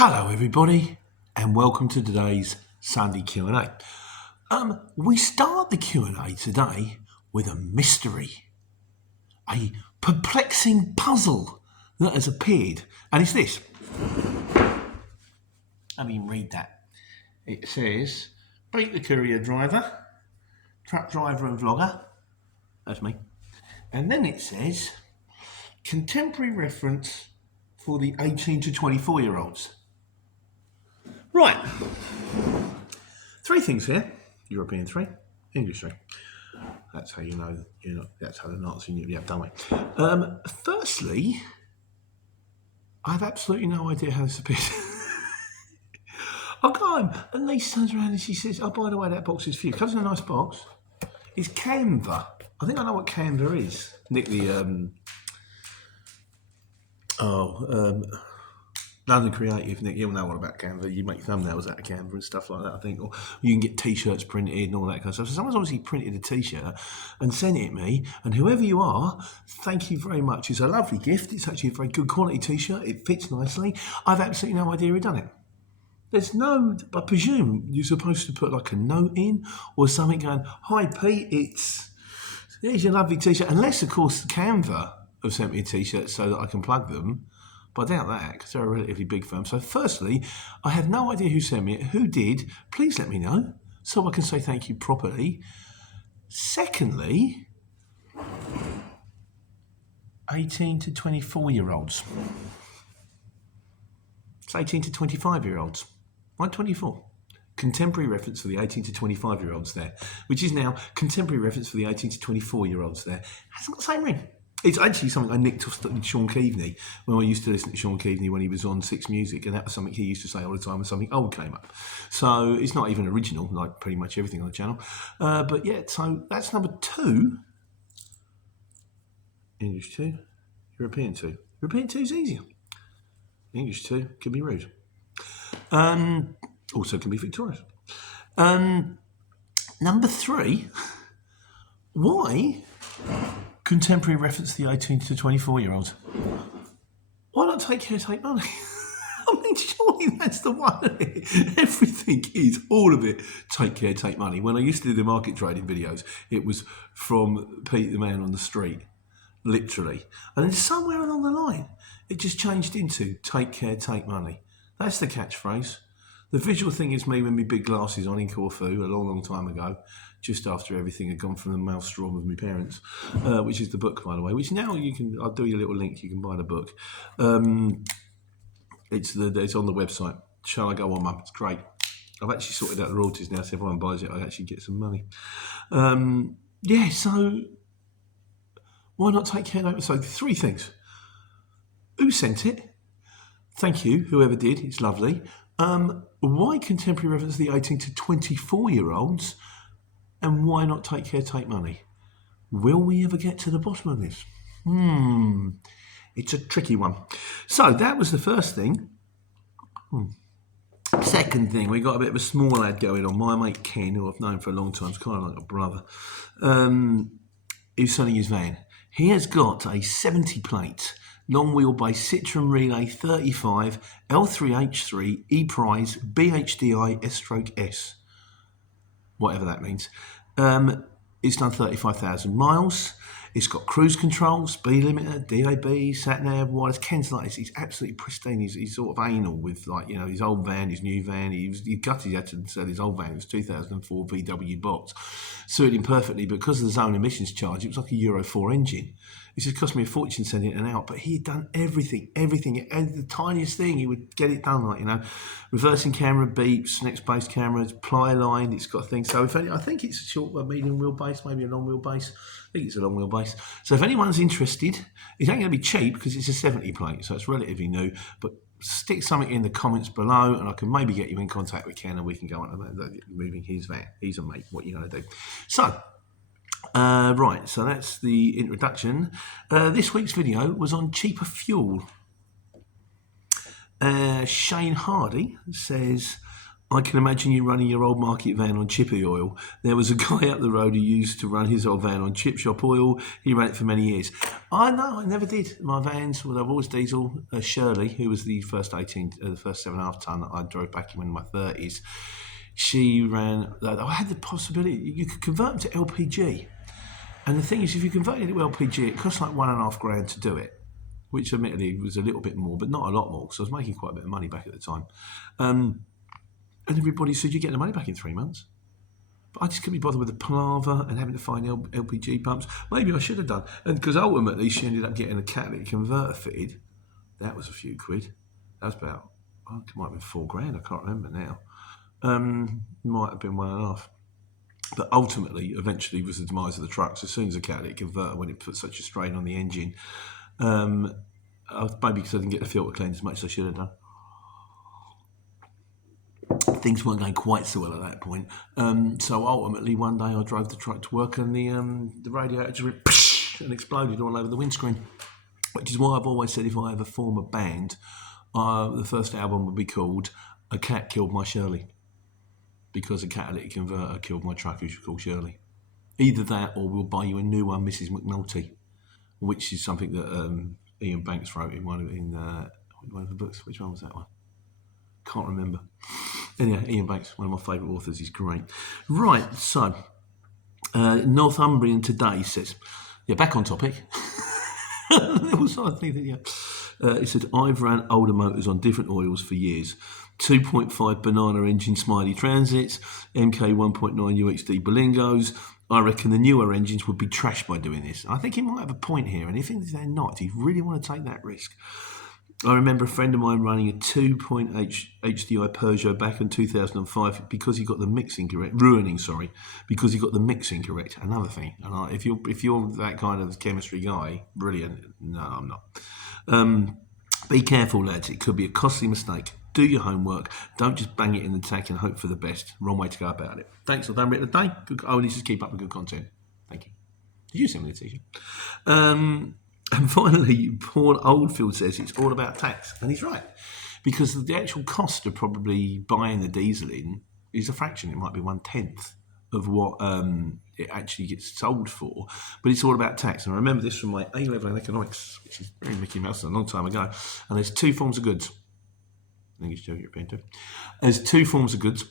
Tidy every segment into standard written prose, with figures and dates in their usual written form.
Hello everybody and welcome to today's Sunday Q&A. We start the Q&A today with a mystery, a perplexing puzzle that has appeared, and it's this. Let me read that. It says, beat the courier driver, truck driver and vlogger, that's me, and then it says, contemporary reference for the 18 to 24 year olds. Right, three things here. European 3, English 3. That's how you know you're not. That's how the Nazi knew. Yeah, don't we? Firstly, I have absolutely no idea how this appeared. I go home and Lisa turns around and she says, "Oh, by the way, that box is for you." Comes in a nice box. It's Canva. I think I know what Canva is. Nick the London Creative, Nick, you'll know all about Canva. You make thumbnails out of Canva and stuff like that, I think. Or you can get T-shirts printed and all that kind of stuff. So someone's obviously printed a T-shirt and sent it to me. And whoever you are, thank you very much. It's a lovely gift. It's actually a very good quality T-shirt. It fits nicely. I've absolutely no idea who done it. There's no, I presume you're supposed to put like a note in or something going, "Hi Pete, here's your lovely T-shirt." Unless, of course, Canva have sent me a T-shirt so that I can plug them. But I doubt that because they're a relatively big firm. So firstly, I have no idea who sent me it. Who did? Please let me know so I can say thank you properly. Secondly, 18 to 24 year olds. It's 18 to 25 year olds. Why 24? Contemporary reference for the 18 to 25 year olds there, which is now contemporary reference for the 18 to 24 year olds there. Hasn't got the same ring. It's actually something I nicked off Sean Keaveney when I used to listen to Sean Keaveney when he was on Six Music, and that was something he used to say all the time when something old came up. So it's not even original, like pretty much everything on the channel. But yeah, so that's number 2. English 2, European 2. European 2 is easier. English 2 can be rude. Also can be victorious. Number 3, why contemporary reference to the 18 to 24 year olds? Why not take care, take money? I mean, surely that's the one. Everything is, all of it, take care, take money. When I used to do the market trading videos, it was from Pete the man on the street, literally. And then somewhere along the line, it just changed into take care, take money. That's the catchphrase. The visual thing is me with my big glasses on in Corfu a long, long time ago, just after everything had gone from the maelstrom of my parents, which is the book, by the way, which now you can, I'll do you a little link, you can buy the book. It's on the website. Shall I Go On, Mum? It's great. I've actually sorted out the royalties now, so everyone buys it, I actually get some money. Yeah, so why not take care of it? So 3 things. Who sent it? Thank you, whoever did, it's lovely. Why contemporary reference to the 18 to 24 year olds? And why not take care, take money? Will we ever get to the bottom of this? It's a tricky one. So that was the first thing. Second thing, we got a bit of a small lad going on. My mate Ken, who I've known for a long time, it's kind of like a brother, he's selling his van. He has got a 70 plate long wheelbase Citroen Relay 35 L3H3 E-Prize BHDI S/S. Whatever that means. It's done 35,000 miles. It's got cruise control, speed limiter, DAB, sat nav, wireless. Ken's like this. He's absolutely pristine. He's sort of anal with, like, you know, his old van, his new van. He gutted, he had to sell his old van. It was 2004 VW box. Suited him perfectly, but because of the zone emissions charge, it was like a Euro 4 engine. It just cost me a fortune sending it out, but he had done everything, and the tiniest thing, he would get it done, like, you know, reversing camera, beeps, next base cameras, ply line, it's got things. So I think it's a short, a medium wheelbase, maybe a long wheelbase. I think it's a long wheelbase. So if anyone's interested, it ain't going to be cheap because it's a 70 plate, so it's relatively new, but stick something in the comments below and I can maybe get you in contact with Ken and we can go on moving his van. He's a mate, what are you going to do? So, right, so that's the introduction. This week's video was on cheaper fuel. Shane Hardy says, I can imagine you running your old market van on chippy oil. There was a guy up the road who used to run his old van on chip shop oil. He ran it for many years. I know, I never did. My vans, well, they were always diesel. Shirley, who was the first 7.5 tonne that I drove back in my 30s, she ran, I had the possibility, you could convert them to LPG. And the thing is, if you convert it to LPG, it costs like £1.5 grand to do it, which admittedly was a little bit more, but not a lot more, because I was making quite a bit of money back at the time. And everybody said, you get the money back in 3 months. But I just couldn't be bothered with the palaver and having to find LPG pumps. Maybe I should have done. And because ultimately she ended up getting a catalytic converter fitted. That was a few quid. That was about, it might have been 4 grand. I can't remember now. Might have been 1.5. But ultimately, eventually, was the demise of the trucks. As soon as a catalytic converter, when it put such a strain on the engine, maybe because I didn't get the filter cleaned as much as I should have done. Things weren't going quite so well at that point. So ultimately, one day I drove the truck to work and the radiator just went and exploded all over the windscreen. Which is why I've always said if I ever form a band, the first album would be called A Cat Killed My Shirley. Because a catalytic converter killed my truck, who should call Shirley. Either that or we'll buy you a new one, Mrs. McNulty, which is something that Ian Banks wrote in one of the books. Which one was that one? Can't remember. Anyway, Ian Banks, one of my favourite authors, he's great. Right, so Northumbrian Today says, back on topic. It said, I've ran older motors on different oils for years. 2.5 banana engine Smiley Transits, MK 1.9 UHD Bolingos. I reckon the newer engines would be trashed by doing this. I think he might have a point here, and if they're not, do you really want to take that risk? I remember a friend of mine running a 2.0 HDI Peugeot back in 2005 because he got the mix incorrect. Because he got the mix incorrect. Another thing. And if you're that kind of chemistry guy, brilliant. No, I'm not. Be careful, lads. It could be a costly mistake. Do your homework. Don't just bang it in the tank and hope for the best. Wrong way to go about it. Thanks for done it today. Just keep up with good content. Thank you. Did you send me the t-shirt? And finally, Paul Oldfield says it's all about tax. And he's right. Because the actual cost of probably buying the diesel in is a fraction. It might be 1/10 of what it actually gets sold for. But it's all about tax. And I remember this from my A-level in economics, which is very Mickey Mouse a long time ago. And there's two forms of goods. I think it's Joe European too. There's two forms of goods,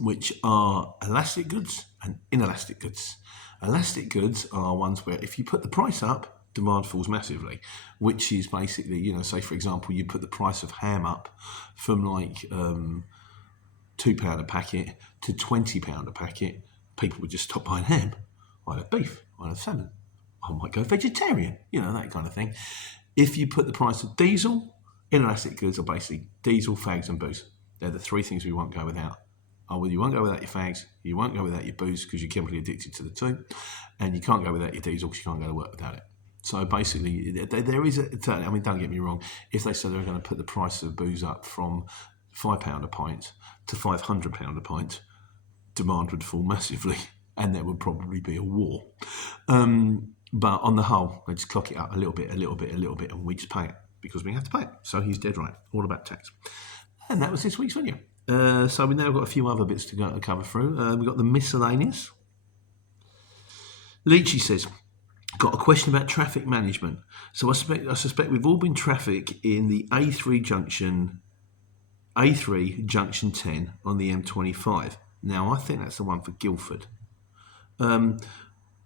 which are elastic goods and inelastic goods. Elastic goods are ones where if you put the price up, demand falls massively, which is basically, say for example, you put the price of ham up from like £2 a packet to £20 a packet, people would just stop buying ham. I'd have beef, I'd have salmon, I might go vegetarian, that kind of thing. If you put the price of diesel, inelastic goods are basically diesel, fags and booze. They're the three things we won't go without. Well, you won't go without your fags, you won't go without your booze because you're chemically addicted to the two, and you can't go without your diesel because you can't go to work without it. So basically, there is don't get me wrong, if they said they were going to put the price of booze up from £5 a pint to £500 a pint, demand would fall massively, and there would probably be a war. But on the whole, they just clock it up a little bit, and we just pay it because we have to pay it. So he's dead right, all about tax. And that was this week's video. So we've now got a few other bits to cover through. We've got the miscellaneous. Leachy says, got a question about traffic management. So I suspect we've all been traffic in the A3 junction 10 on the M25. Now I think that's the one for Guildford.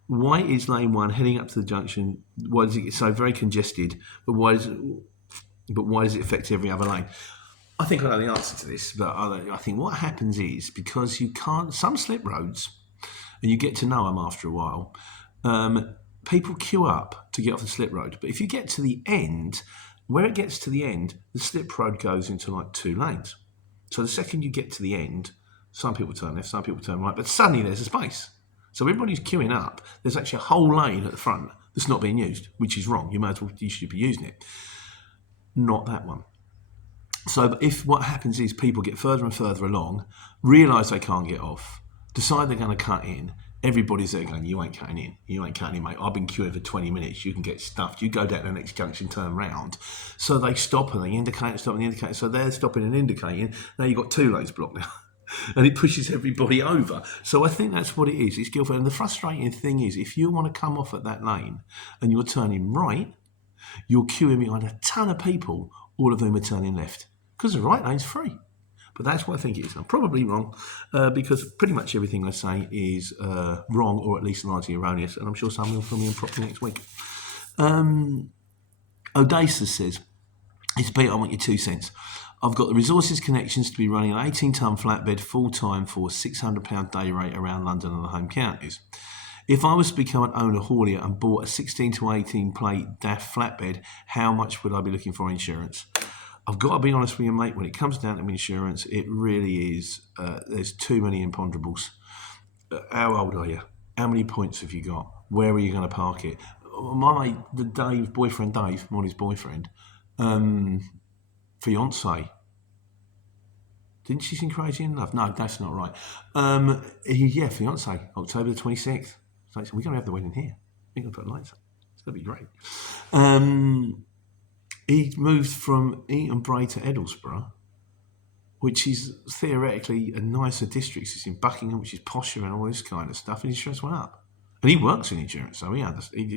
Why is lane 1 heading up to the junction? Why does it get so very congested? But why does it affect every other lane? I think I know the answer to this, but I think what happens is because you can't, some slip roads, and you get to know them after a while, people queue up to get off the slip road. But if you get to the end, where it gets to the end, the slip road goes into like 2 lanes. So the second you get to the end, some people turn left, some people turn right, but suddenly there's a space. So everybody's queuing up. There's actually a whole lane at the front that's not being used, which is wrong. You should be using it. Not that one. So if what happens is people get further and further along, realise they can't get off, decide they're going to cut in, Everybody's there going, you ain't cutting in. You ain't cutting in, mate. I've been queuing for 20 minutes. You can get stuffed. You go down the next junction, turn round. So they stop and they indicate and stop and indicate. So they're stopping and indicating. Now you've got 2 lanes blocked now. And it pushes everybody over. So I think that's what it is. It's Guildford. And the frustrating thing is, if you want to come off at that lane and you're turning right, you're queuing behind a ton of people, all of whom are turning left. Because the right lane's free. But that's what I think it is. I'm probably wrong because pretty much everything I say is wrong or at least largely erroneous. And I'm sure someone will fill me in properly next week. Odessa says, it's Pete, I want your 2 cents. I've got the resources connections to be running an 18-tonne flatbed full-time for £600 day rate around London and the home counties. If I was to become an owner haulier and bought a 16 to 18 plate DAF flatbed, how much would I be looking for insurance? I've got to be honest with you, mate, when it comes down to insurance, it really is, there's too many imponderables. How old are you? How many points have you got? Where are you going to park it? My mate, boyfriend Dave, Molly's boyfriend, fiance. Didn't she sing Crazy in Love? No, that's not right. Fiance, October the 26th. So we're going to have the wedding here. We're going to put lights up. It's going to be great. He moved from Eaton Bray to Edlesborough, which is theoretically a nicer district. It's in Buckingham, which is posher and all this kind of stuff, and insurance went up. And he works in insurance, so he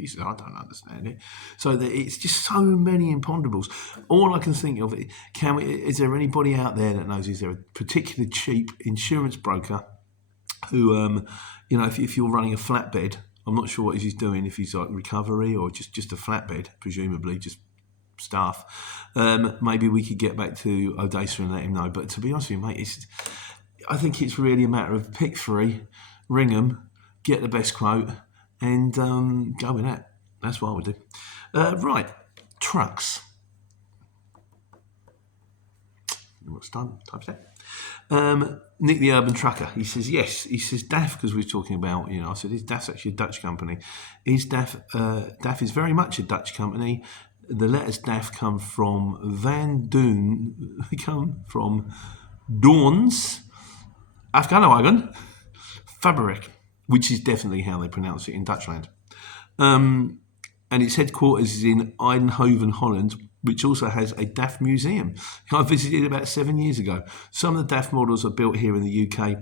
said, I don't understand it. So it's just so many imponderables. All I can think of, is there anybody out there that knows, is there a particularly cheap insurance broker who, if you're running a flatbed, I'm not sure what he's doing, if he's like recovery or just a flatbed, presumably, just staff. Maybe we could get back to Odessa and let him know. But to be honest with you, mate, I think it's really a matter of pick 3, ring them, get the best quote, and go with that. That's what I would do. Right, trucks. What's time? Time's that. Nick the Urban Trucker, he says yes. He says DAF, because we were talking about, I said, is DAF's actually a Dutch company? DAF is very much a Dutch company. The letters DAF come from Van Doen, they come from Doorns, Afghanowagen, Fabric, which is definitely how they pronounce it in Dutchland. And its headquarters is in Eindhoven, Holland, which also has a DAF museum. I visited about 7 years ago. Some of the DAF models are built here in the UK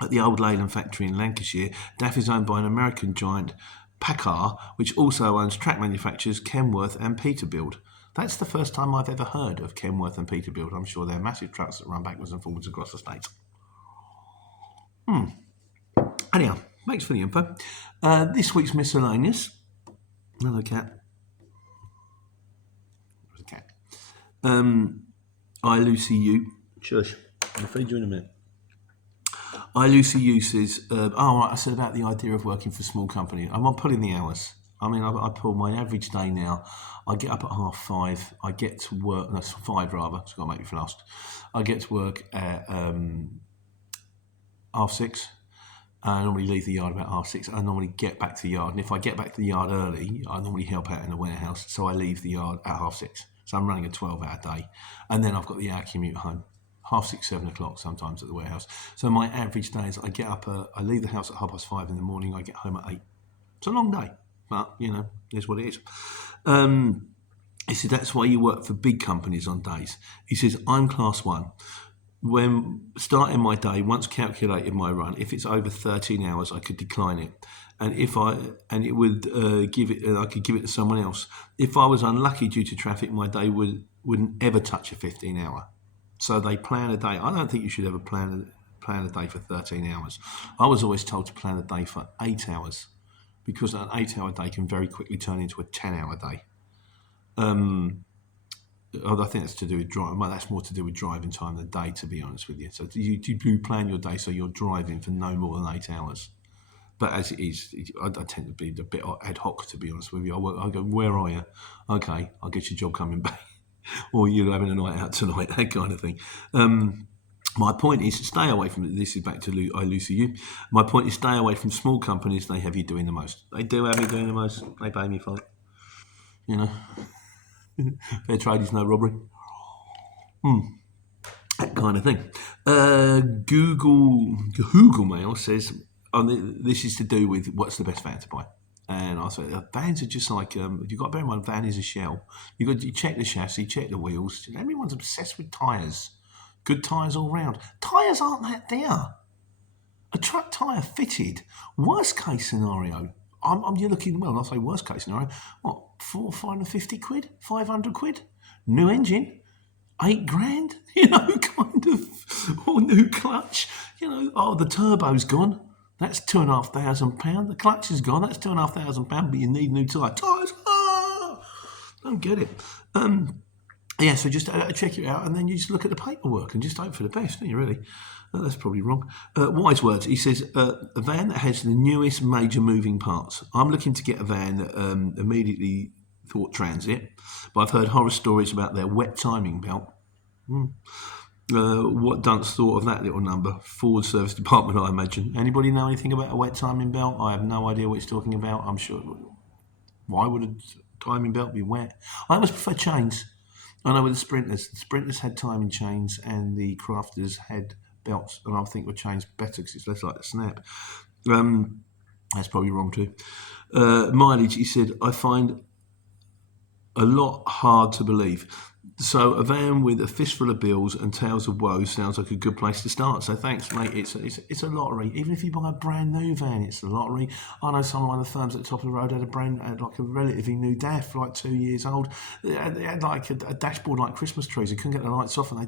at the old Leyland factory in Lancashire. DAF is owned by an American giant, Packard, which also owns track manufacturers Kenworth and Peterbilt. That's the first time I've ever heard of Kenworth and Peterbilt. I'm sure they're massive trucks that run backwards and forwards across the states. Anyhow, thanks for the info. This week's miscellaneous. Another cat. There's a cat. I Lucy You. Shush. I'll feed you in a minute. I Lucy You says, I said about the idea of working for a small company. I'm not pulling the hours. I mean, I pull my average day now. I get up at 5:30. I get to work, that's 5 rather, it's got to make me fast. I get to work at 6:30. I normally leave the yard about 6:30. I normally get back to the yard. And if I get back to the yard early, I normally help out in the warehouse. So I leave the yard at 6:30. So I'm running a 12-hour day. And then I've got the hour commute home. 6:30, 7 o'clock sometimes at the warehouse. So my average day is I get up, I leave the house at 5:30 in the morning. I get home at 8. It's a long day, but here's what it is. He said, that's why you work for big companies on days. He says, I'm class 1. When starting my day, once calculated my run, if it's over 13 hours, I could decline it. And it would give it, I could give it to someone else. If I was unlucky due to traffic, my day wouldn't ever touch a 15-hour. So they plan a day. I don't think you should ever plan a day for 13 hours. I was always told to plan a day for 8 hours, because an 8-hour day can very quickly turn into a 10-hour day. I think that's to do with driving. That's more to do with driving time than day, to be honest with you. So you plan your day so you're driving for no more than 8 hours. But as it is, I tend to be a bit ad hoc, to be honest with you. I go, where are you? Okay, I'll get your job coming back. Or you're having a night out tonight, that kind of thing. My point is, stay away from, this is back to I Lucy You. My point is, stay away from small companies. They have you doing the most. They do have me doing the most. They pay me for it. Fair trade is no robbery. That kind of thing. Google Mail says, this is to do with what's the best van to buy. And I said, vans are just like, you've got to bear in mind, van is a shell. You check the chassis, check the wheels. Everyone's obsessed with tyres. Good tyres all round. Tyres aren't that dear. A truck tyre fitted, worst case scenario, you're looking, well, I'll say worst case scenario, what, 450 quid, 500 quid? New engine, 8 grand, kind of, or new clutch, the turbo's gone, that's £2,500. The clutch is gone, that's £2,500, but you need new tyres. Don't get it. So just check it out, and then you just look at the paperwork and just hope for the best, don't you, really? That's probably wrong. Wise words. He says, a van that has the newest major moving parts. I'm looking to get a van that immediately thought transit, but I've heard horror stories about their wet timing belt. What dunce thought of that little number? Ford service department, I imagine. Anybody know anything about a wet timing belt? I have no idea what he's talking about. I'm sure. Why would a timing belt be wet? I almost prefer chains. I know with the Sprinters had timing chains, and the Crafters had belts, and I think the chains better because it's less like a snap. That's probably wrong too. Mileage, he said, I find a lot hard to believe. So a van with a fistful of bills and tales of woes sounds like a good place to start. So thanks, mate. It's a lottery. Even if you buy a brand new van, it's a lottery. I know one of the firms at the top of the road had like a relatively new DAF, like 2 years old. They had like a dashboard like Christmas trees. They couldn't get the lights off, and they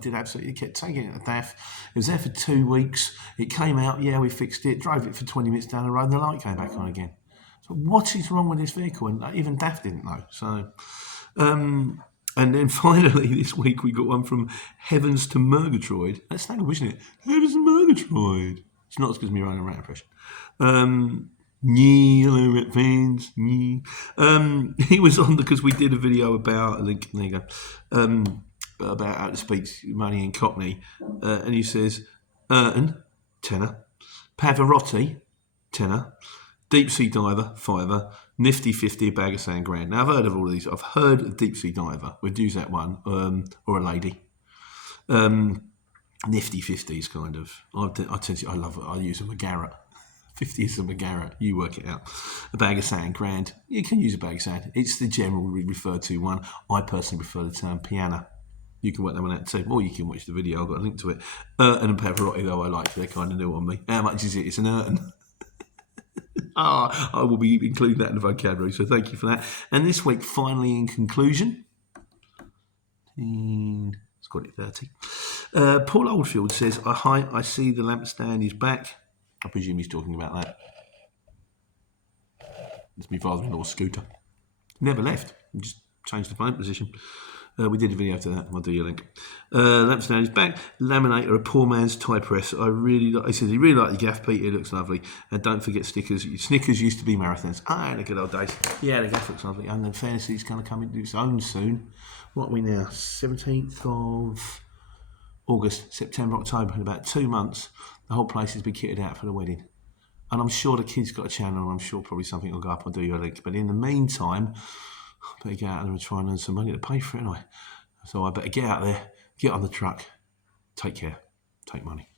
kept taking it to DAF. It was there for 2 weeks. It came out. Yeah, we fixed it. Drove it for 20 minutes down the road, and the light came back on again. So what is wrong with this vehicle? And even DAF didn't know. So. And then finally this week we got one from Heavens to Murgatroyd. That's snaggle, isn't it? Heavens to Murgatroyd. It's not as good as my own rat impression. Hello rat fans. He was on because we did a video about, there you go, about how to speak money in Cockney. And he says, Urton, tenner. Pavarotti, tenner. Deep sea diver, fiver. Nifty 50, a bag of sand, grand. Now I've heard of all of these. I've heard of deep sea diver. We'd use that one, or a lady. Nifty 50 is kind of. I love it. I use a McGarrett. 50 is a McGarrett. You work it out. A bag of sand, grand. You can use a bag of sand. It's the generally referred to one. I personally prefer the term piano. You can work that one out too, or you can watch the video. I've got a link to it. And a Pavarotti, though, I like. They're kind of new on me. How much is it? It's an Urton. I will be including that in the vocabulary, so thank you for that. And this week, finally, in conclusion, let's call it 30. Paul Oldfield says, hi, I see the lampstand is back. I presume he's talking about that. It's my father-in-law's scooter. Never left, just changed the phone position. We did a video after that. I'll do your link. Lampstand is back. Laminator, a poor man's tie press. He says he really liked the gaff, Pete. It looks lovely. And don't forget stickers. Snickers used to be marathons. The good old days. Yeah, the gaff looks lovely. And then Fantasy is going to come into its own soon. What are we now? 17th of August, September, October. In about 2 months, the whole place has been kitted out for the wedding. And I'm sure the kids got a channel, and I'm sure probably something will go up. I'll do your link. But in the meantime, I better get out there and try and earn some money to pay for it, anyway. So I better get out there, get on the truck, take care, take money.